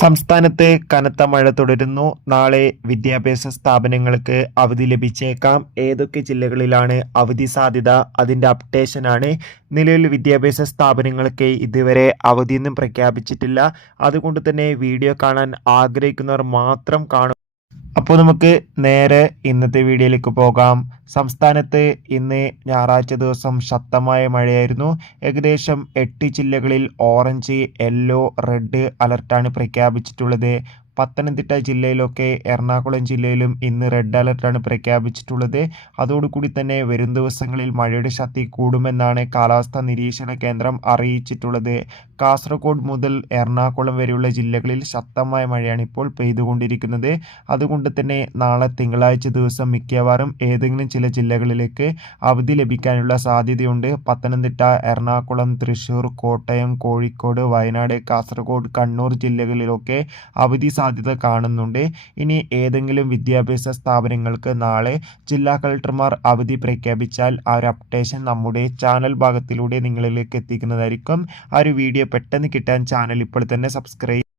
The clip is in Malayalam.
സംസ്ഥാനത്ത് കനത്ത മഴ തുടരുന്നു. നാളെ വിദ്യാഭ്യാസ സ്ഥാപനങ്ങൾക്ക് അവധി ലഭിച്ചേക്കാം. ഏതൊക്കെ ജില്ലകളിലാണ് അവധി സാധ്യത? അതിന്റെ അപ്ഡേഷനാണ് നിലവിൽ വിദ്യാഭ്യാസ സ്ഥാപനങ്ങൾക്ക് ഇതുവരെ അവധിയൊന്നും പ്രഖ്യാപിച്ചിട്ടില്ല. അതുകൊണ്ട് തന്നെ വീഡിയോ കാണാൻ ആഗ്രഹിക്കുന്നവർ മാത്രം കാണും അപ്പോൾ നമുക്ക് നേരെ ഇന്നത്തെ വീഡിയോയിലേക്ക് പോകാം. സംസ്ഥാനത്ത് ഇന്ന് ഞായറാഴ്ച ദിവസം ശക്തമായ മഴയായിരുന്നു. ഏകദേശം എട്ട് ജില്ലകളിൽ ഓറഞ്ച് യെല്ലോ റെഡ് അലർട്ടാണ് പ്രഖ്യാപിച്ചിട്ടുള്ളത്. പത്തനംതിട്ട ജില്ലയിലൊക്കെ എറണാകുളം ജില്ലയിലും ഇന്ന് റെഡ് അലർട്ടാണ് പ്രഖ്യാപിച്ചിട്ടുള്ളത്. അതോടുകൂടി തന്നെ വരും ദിവസങ്ങളിൽ മഴയുടെ ശക്തി കൂടുമെന്നാണ് കാലാവസ്ഥാ നിരീക്ഷണ കേന്ദ്രം അറിയിച്ചിട്ടുള്ളത്. കാസർഗോഡ് മുതൽ എറണാകുളം വരെയുള്ള ജില്ലകളിൽ ശക്തമായ മഴയാണ് ഇപ്പോൾ പെയ്തുകൊണ്ടിരിക്കുന്നത്. അതുകൊണ്ട് തന്നെ നാളെ തിങ്കളാഴ്ച ദിവസം മിക്കവാറും ഏതെങ്കിലും ചില ജില്ലകളിലേക്ക് അവധി ലഭിക്കാനുള്ള സാധ്യതയുണ്ട്. പത്തനംതിട്ട എറണാകുളം തൃശ്ശൂർ കോട്ടയം കോഴിക്കോട് വയനാട് കാസർഗോഡ് കണ്ണൂർ ജില്ലകളിലൊക്കെ അവധി സാധ്യത കാണുന്നുണ്ട്. ഇനി ഏതെങ്കിലും വിദ്യാഭ്യാസ സ്ഥാപനങ്ങൾക്ക് നാളെ ജില്ലാ കളക്ടർമാർ അവധി പ്രഖ്യാപിച്ചാൽ ആ ഒരു അപ്ഡേഷൻ നമ്മുടെ ചാനൽ ഭാഗത്തിലൂടെ നിങ്ങളിലേക്ക് എത്തിക്കുന്നതായിരിക്കും. ആ ഒരു വീഡിയോ പെട്ടെന്ന് കിട്ടാൻ ചാനൽ ഇപ്പോൾ തന്നെ സബ്സ്ക്രൈബ്